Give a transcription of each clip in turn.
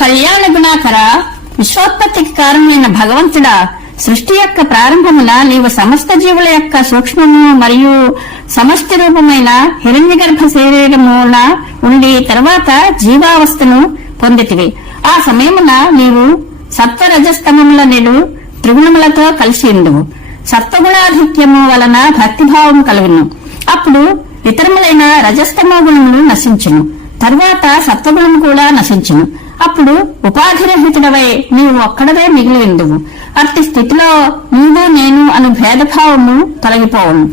కళ్యాణ గుణాకర విశ్వోత్పత్తికి కారణమైన భగవంతుడా సృష్టి యొక్క ప్రారంభమున నీవు సమస్త జీవుల యొక్క సూక్ష్మము మరియు సమష్టి రూపమైన హిరణ్యగర్భ శరీరమున ఉండి తర్వాత జీవావస్థను పొందితివి. ఆ సమయమున నీవు సత్వరజస్తమముల నేడు త్రిగుణములతో కలిసి ఉండువు సత్వగుణాధిక్యము వలన భక్తిభావం కలుగును. అప్పుడు ఇతరములైన రజస్తమో గుణములు నశించును. తరువాత సత్వగుణము కూడా నశించును. అప్పుడు ఉపాధిరహితుడవై నీవు ఒక్కడవే మిగిలి ఉండువు అట్టి స్థితిలో నీవు నేను అను భేదభావము తొలగిపోవును.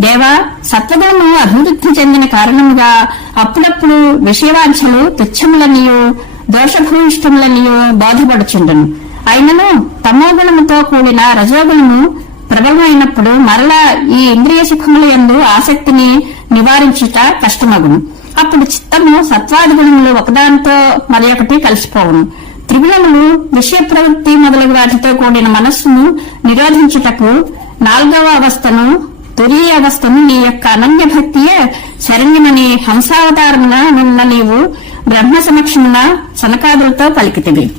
దేవా సత్వగుణము అభివృద్ధి చెందిన కారణముగా అప్పుడప్పుడు విషయవాంఛలు తుచ్చములనియు దోషభూయిష్టములనియు బాధపడుచుండను. అయినను తమోగుణముతో కూడిన రజోగుణము ప్రబలమైనప్పుడు మరలా ఈ ఇంద్రియ సుఖముల యందు ఆసక్తిని నివారించుట కష్టమగును. అప్పుడు చిత్తము సత్వాది గుణములు ఒకదానితో మరి ఒకటి కలిసిపోవును. త్రిగుణములు విషయ ప్రవృత్తి మొదలగు వాటితో కూడిన మనస్సును నిరోధించుటకు నాలుగవ అవస్థను తురీయ అవస్థను నీ యొక్క అనన్య భక్తియే శరణ్యమని హంసావతారమున నున్న నీవు బ్రహ్మ సమక్షమున సనకాదులతో పలికితివి.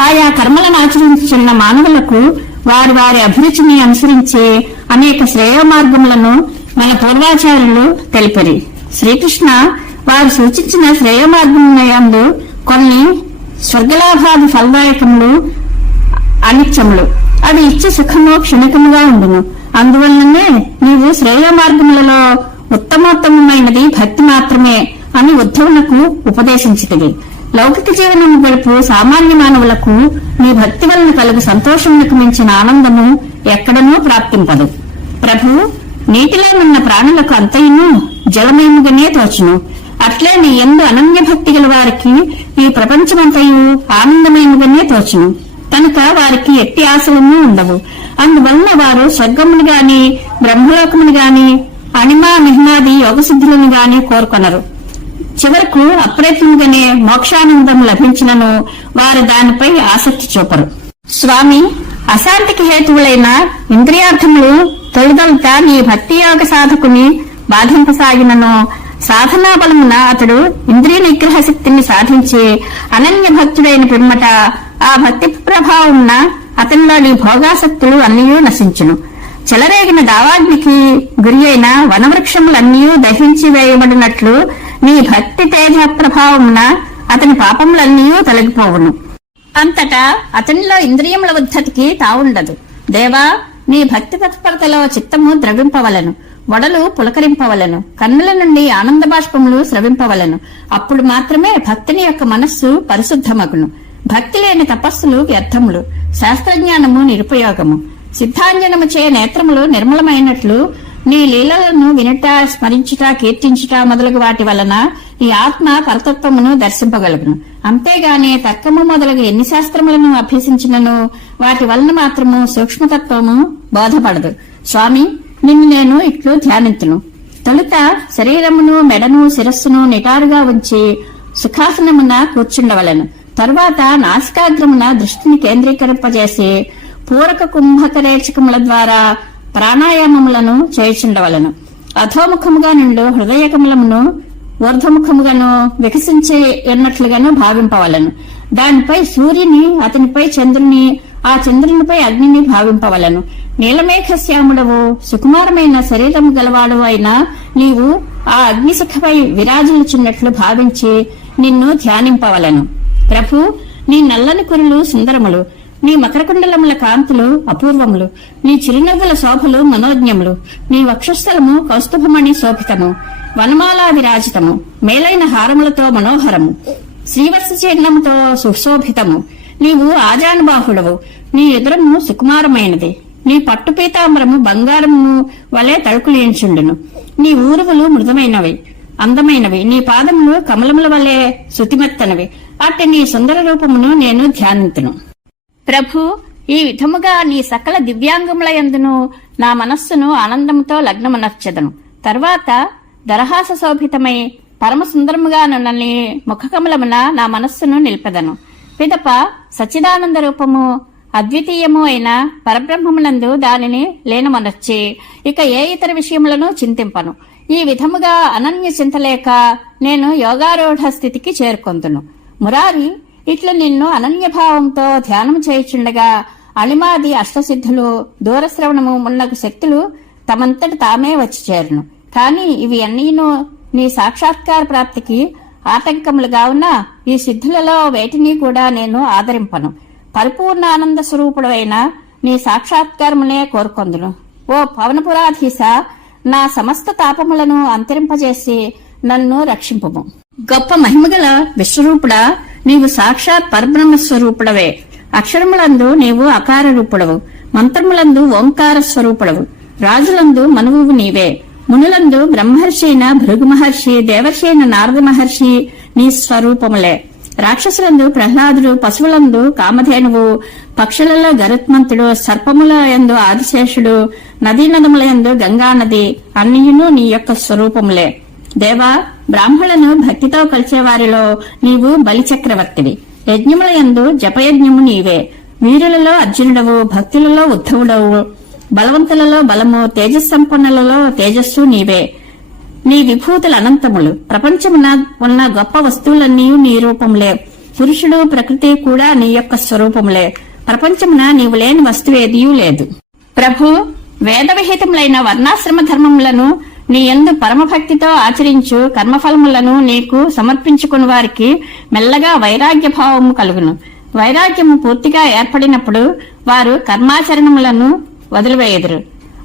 ఆయా కర్మలను ఆచరించున్న మానవులకు వారి వారి అభిరుచిని అనుసరించే అనేక శ్రేయ మార్గములను మన పూర్వాచార్యులు తెలిపరి. శ్రీకృష్ణ వారు సూచించిన శ్రేయ మార్గములందు కొన్ని స్వర్గలాభాది ఫలదాయకములు అనిత్యములు. అవి ఇచ్చే సుఖము క్షణికముగా ఉండును. అందువల్లనే నీవు శ్రేయ మార్గములలో ఉత్తమోత్తమైనది భక్తి మాత్రమే అని ఉద్ధవునకు ఉపదేశించితివి. లౌకిక జీవనము గడుపు సామాన్య మానవులకు నీ భక్తి వలన కలుగు సంతోషములకు మించిన ఆనందము ఎక్కడనూ ప్రాప్తింపదు. ప్రభు నీటిలో ఉన్న ప్రాణులకు అంతయును? జలమయముగానే తోచును. అట్లే నీ ఎందు అనన్య భక్తి గల వారికి ఈ ప్రపంచమంతయు ఆనందమయముగానే తోచును. కనుక వారికి ఎట్టి ఆశలను ఉండవు. అందువలన వారు స్వర్గముని గాని బ్రహ్మలోకముని గాని అణిమా మిహ్నాది యోగసిద్ధులను గాని కోరుకొనరు. చివరకు అప్రయత్నంగానే మోక్షానందం లభించినను వారు దానిపై ఆసక్తి చూపరు. స్వామి అశాంతికి హేతువులైన ఇంద్రియార్థములు తొలిదొలత నీ భక్తి యోగ సాధకుని బాధింపసాగినను. సాధనా బలమున అతడు ఇంద్రియ నిగ్రహ శక్తిని సాధించి అనన్య భక్తుడైన పిమ్మట ఆ భక్తి ప్రభావమున అతనిలోని భోగాసక్తులు అన్నీ నశించును. చెలరేగిన దావాగ్నికి గురి అయిన వనవృక్షములన్నీ దహించి వేయబడినట్లు నీ భక్తి తేజ ప్రభావమున అతని పాపములన్నీ తొలగిపోవును. అంతటా అతనిలో ఇంద్రియముల ఉద్ధతికి తావుండదు. దేవా నీ భక్తి తత్పరతలో చిత్తము ద్రవింపవలను. వడలు పులకరింపవలను కన్నుల నుండి ఆనంద బాష్పములు స్రవింపవలను. అప్పుడు మాత్రమే భక్తుని యొక్క మనస్సు పరిశుద్ధమగును. భక్తి లేని తపస్సులు వ్యర్థములు. శాస్త్రజ్ఞానము నిరుపయోగము. సిద్ధాంజనము చే నేత్రములు నిర్మలమైనట్లు నీ లీలలను వినుట స్మరించుట కీర్తించుట మొదలగు వాటి వలన ఈ ఆత్మ పరతత్వమును దర్శింపగలుగును. అంతేగాని తర్కము మొదలగు ఎన్ని శాస్త్రములను అభ్యసించినను వాటి వలన మాత్రము సూక్ష్మతత్వము బోధపడదు. స్వామి నిన్ను నేను ఇట్లు ధ్యానించను తొలుత శరీరమును మెడను శిరస్సును నిటారుగా ఉంచి సుఖాసనమున కూర్చుండవలను. తర్వాత నాసికాగ్రమున దృష్టిని కేంద్రీకరింపజేసి పూరక కుంభకరేచకముల ద్వారా ప్రాణాయామములను చేయుచుండవలను. అధోముఖముగా నుండి హృదయకములమును ఊర్ధముఖముగాను వికసించి ఉన్నట్లుగాను భావింపవలను. దానిపై సూర్యుని అతనిపై చంద్రుని ఆ చంద్రునిపై అగ్నిని భావింపవలను. నీలమేఘ శ్యాముడవు సుకుమారమైన శరీరము గలవాడు అయిన నీవు ఆ అగ్నిశిఖపై విరాజిల్చున్నట్లు భావించి నిన్ను ధ్యానింపవలను. ప్రభు నీ నల్లని కురులు సుందరములు నీ మకరకుండలముల కాంతులు అపూర్వములు నీ చిరునవ్వుల శోభలు మనోజ్ఞములు నీ వక్షస్థలము కౌస్తుభమణి శోభితము వనమాలా విరాజితము మేలైన హారములతో మనోహరము శ్రీవర్ష చిహ్నముతో సుశోభితము నీవు ఆజానుబాహుడవు. నీ ఎదురము సుకుమారమైనది. నీ పట్టు పీతాంబరము బంగారము వలె తడుకులేంచుండును నీ ఊరువులు మృదుమైనవి అందమైనవి. నీ పాదములు కమలముల వలె శృతిమెత్తనవి. అట్టి నీ సుందర రూపమును నేను ధ్యానింతును. ప్రభు ఈ విధముగా నీ సకల దివ్యాంగములయందును నా మనస్సును ఆనందముతో లగ్నమనర్చెదను. తర్వాత దరహాస శోభితమై పరమ సుందరముగా నున్నని ముఖకమలమున నా మనస్సును నిల్పెదను. పిదప సచ్చిదానంద రూపము అద్వితీయము అయిన పరబ్రహ్మమునందు దానిని లేనమనర్చి. ఇక ఏ ఇతర విషయములను చింతింపను. ఈ విధముగా అనన్య చింతలేక నేను యోగారూఢ స్థితికి చేరుకొందును. మురారి ఇట్లు నిన్ను అనన్యభావంతో ధ్యానం చేయుచుండగా అళిమాది అష్టసిద్ధులు దూరశ్రవణము మున్నగు శక్తులు తమంతట తామే వచ్చి చేరును. కాని ఇవి అన్నీను నీ సాక్షాత్కార ప్రాప్తికి ఆటంకములుగా ఉన్న ఈ సిద్ధులలో వేటిని కూడా నేను ఆదరింపను. పరిపూర్ణ ఆనంద స్వరూపుడైన నీ సాక్షాత్కారమునే కోరుకొందును. ఓ పవనపురాధీశ నా సమస్త తాపములను అంతరింపజేసి నన్ను రక్షింపుము. గొప్ప మహిమగల విశ్వరూపుడా నీవు సాక్షాత్ పరబ్రహ్మ స్వరూపుడవే. అక్షరములందు నీవు అకార రూపుడవు మంత్రములందు ఓంకార స్వరూపుడవు. రాజులందు మనువు నీవే. మునులందు బ్రహ్మర్షైన భృగు మహర్షి దేవర్షైన నారద మహర్షి నీ స్వరూపములే. రాక్షసులందు ప్రహ్లాదుడు పశువులందు కామధేనువు పక్షులలో గరుత్మంతుడు సర్పముల యందు ఆదిశేషుడు నదీ నదముల యందు గంగానది అన్నియును నీ యొక్క స్వరూపములే. దేవా బ్రాహ్మణులను భక్తితో కలిసేవారిలో నీవు బలిచక్రవర్తివి. యజ్ఞముల యందు జపయజ్ఞము నీవే. వీరులలో అర్జునుడవు భక్తులలో ఉద్ధవుడవు. బలవంతులలో బలము తేజస్సంపన్నులలో తేజస్సు నీవే. నీ విభూతులు అనంతములు. ప్రపంచమున ఉన్న గొప్ప వస్తువులన్నీ నీ రూపములే. పురుషుడు ప్రకృతి కూడా నీ యొక్క స్వరూపములే. ప్రపంచమున నీవు లేని వస్తువేదియూ లేదు. ప్రభు వేదవిహితములైన వర్ణాశ్రమ ధర్మములను నీ ఎందు పరమభక్తితో ఆచరించు. కర్మఫలములను నీకు సమర్పించుకుని వారికి మెల్లగా వైరాగ్య భావము కలుగును. వైరాగ్యము పూర్తిగా ఏర్పడినప్పుడు వారు కర్మాచరణములను వదిలివేయదురు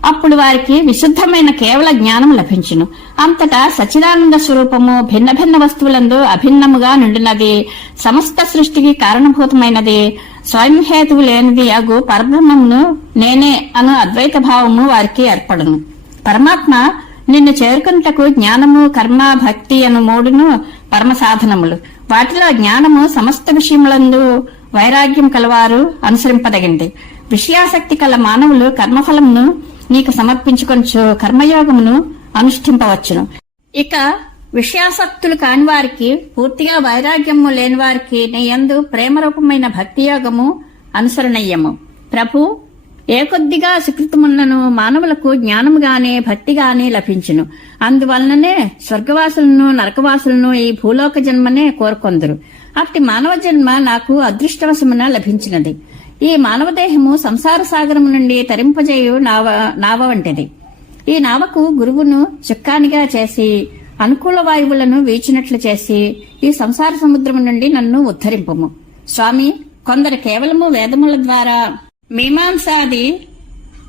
అప్పుడు వారికి విశుద్ధమైన కేవల జ్ఞానం లభించును. అంతటా సచిదానంద స్వరూపము భిన్న భిన్న వస్తువులందు అభిన్నముగా నుండినది సమస్త సృష్టికి కారణభూతమైనది స్వయం హేతువు లేనిది అగు పరబ్రహ్మమును నేనే అను అద్వైత భావము వారికి ఏర్పడును. పరమాత్మ నిన్ను చేరుకున్నటకు జ్ఞానము కర్మ భక్తి అను మూడును పరమ సాధనములు. వాటిలో జ్ఞానము సమస్త విషయములందు వైరాగ్యం కలవారు అనుసరింపదగింది. విషయాసక్తి కల మానవులు కర్మఫలమును నీకు సమర్పించుకొనచ్చు కర్మయోగమును అనుష్ఠింపవచ్చును. ఇక విషయాసక్తులు కాని వారికి పూర్తిగా వైరాగ్యము లేని వారికి నీ యందు ప్రేమరూపమైన భక్తి యోగము అనుసరణయ్యము ప్రభు ఏ కొద్దిగా సుకృతమున్నను మానవులకు జ్ఞానము గాని భక్తి గాని లభించును. అందువలననే స్వర్గవాసులను నరకవాసులను ఈ భూలోక జన్మనే కోరుకొందరు. అట్టి మానవ జన్మ నాకు అదృష్టవశమున లభించినది. ఈ మానవ దేహము సంసార సాగరము నుండి తరింపజేయు నావ నావ వంటిది ఈ నావకు గురువును చుక్కానిగా చేసి అనుకూల వాయువులను వీచినట్లు చేసి ఈ సంసార సముద్రము నుండి నన్ను ఉద్ధరింపము. స్వామి కొందరు కేవలము వేదముల ద్వారా మీమాంసాది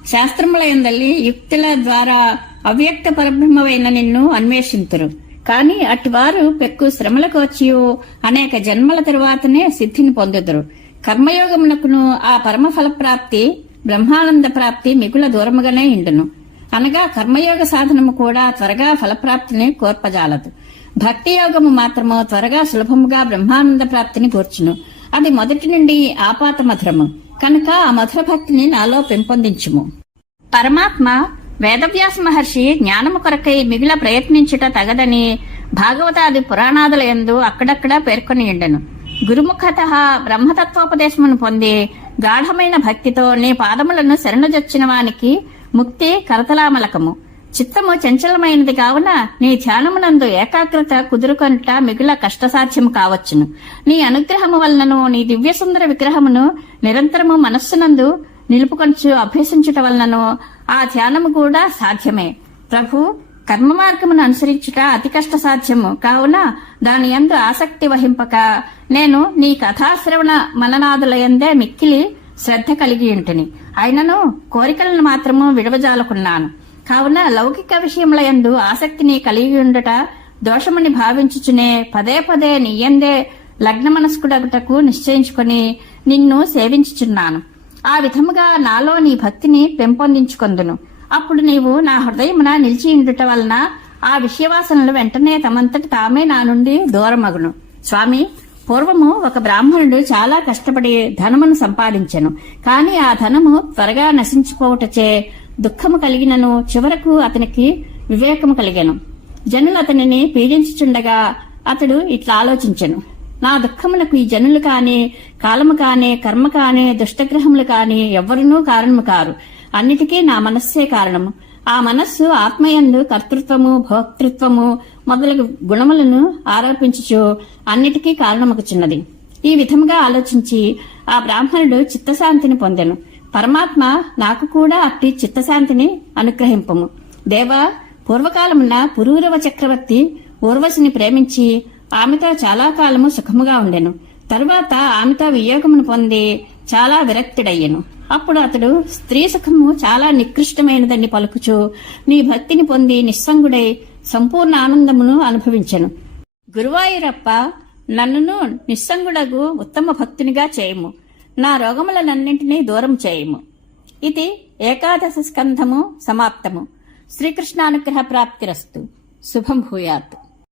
శాస్త్రముల యందలి యుక్తుల ద్వారా అవ్యక్త పరబ్రహ్మవైన నిన్ను అన్వేషింతురు. కాని అటువారు పెక్కు శ్రమలకు వచ్చి అనేక జన్మల తరువాతనే సిద్ధిని పొందుదురు. కర్మయోగమునకును ఆ పరమ ఫలప్రాప్తి బ్రహ్మానంద ప్రాప్తి మిగుల దూరముగానే ఇండును. అనగా కర్మయోగ సాధనము కూడా త్వరగా ఫలప్రాప్తిని కోర్పజాలదు. భక్తి యోగము మాత్రము త్వరగా సులభముగా బ్రహ్మానంద ప్రాప్తిని కూర్చును. అది మొదటి నుండి ఆపాత మధురము. కనుక ఆ మధుర భక్తిని నాలో పెంపొందించుము. పరమాత్మ వేదవ్యాస మహర్షి జ్ఞానము కొరకై మిగిల ప్రయత్నించుట తగదని భాగవతాది పురాణాదుల యందు అక్కడక్కడా పేర్కొని ఉండను గురుముఖత బ్రహ్మతత్వోపదేశమును పొంది గాఢమైన భక్తితో నీ పాదములను శరణుజొచ్చిన వానికి ముక్తి కరతలామలకము. చిత్తము చంచలమైనది కావున నీ ధ్యానమునందు ఏకాగ్రత కుదురుకొనుట మిగుల కష్టసాధ్యము కావచ్చును. నీ అనుగ్రహము వలనను నీ దివ్యసుందర విగ్రహమును నిరంతరము మనస్సునందు నిలుపుకొంచు అభ్యసించుట వలనను ఆ ధ్యానము కూడా సాధ్యమే. ప్రభు కర్మ మార్గమును అనుసరించుట అతి కష్ట సాధ్యము. కావున దాని యందు ఆసక్తి వహింపక నేను నీ కథాశ్రవణ మననాదుల యందే మిక్కిలి శ్రద్ధ కలిగి ఉంటిని. అయినను కోరికలను మాత్రము విడవజాలకున్నాను. కావున లౌకిక విషయముల యందు ఆసక్తిని కలిగి ఉండుట దోషమని భావించుచునే పదే పదే నీయందే లగ్న మనస్కుడగుటకు నిశ్చయించుకొని నిన్ను సేవించుచున్నాను. ఆ విధముగా నాలో నీ భక్తిని పెంపొందించుకొందును. అప్పుడు నీవు నా హృదయమున నిలిచి ఉండుట వలన ఆ విషయవాసనలు వెంటనే తమంతట తామే నా నుండి దూరమగును. స్వామి పూర్వము ఒక బ్రాహ్మణుడు చాలా కష్టపడి ధనమును సంపాదించెను. కాని ఆ ధనము త్వరగా నశించుకోవటచే దుఃఖము కలిగినను చివరకు అతనికి వివేకము కలిగాను. జనులు అతనిని పీడించుచుండగా అతడు ఇట్లా ఆలోచించెను. నా దుఃఖమునకు ఈ జనులు కాని కాలము కాని కర్మ కాని దుష్టగ్రహములు కాని ఎవ్వరునూ కారణము కారు. అన్నిటికీ నా మనస్సే కారణము ఆ మనస్సు ఆత్మయందు కర్తృత్వము భోక్తృత్వము మొదలగు గుణములను ఆరోపించుచు అన్నిటికీ కారణమగుచున్నది. ఈ విధముగా ఆలోచించి ఆ బ్రాహ్మణుడు చిత్తశాంతిని పొందెను. పరమాత్మ నాకు కూడా అట్టి చిత్తశాంతిని అనుగ్రహింపము. దేవా పూర్వకాలమున పురూరవ చక్రవర్తి ఊర్వశిని ప్రేమించి ఆమెతో చాలా కాలము సుఖముగా ఉండెను. తరువాత ఆమెతో వియోగమును పొంది చాలా విరక్తుడయ్యను. అప్పుడు అతడు స్త్రీ సుఖము చాలా నికృష్టమైనదని పలుకుచు నీ భక్తిని పొంది నిస్సంగుడై సంపూర్ణ ఆనందమును అనుభవించెను. గురువాయూరప్ప నన్నును నిస్సంగుడగు ఉత్తమ భక్తునిగా చేయము. నా రోగములనన్నింటినీ దూరం చేయము. ఇది ఏకాదశ స్కంధము సమాప్తము. శ్రీకృష్ణానుగ్రహ ప్రాప్తిరస్తు శుభం భూయాత్.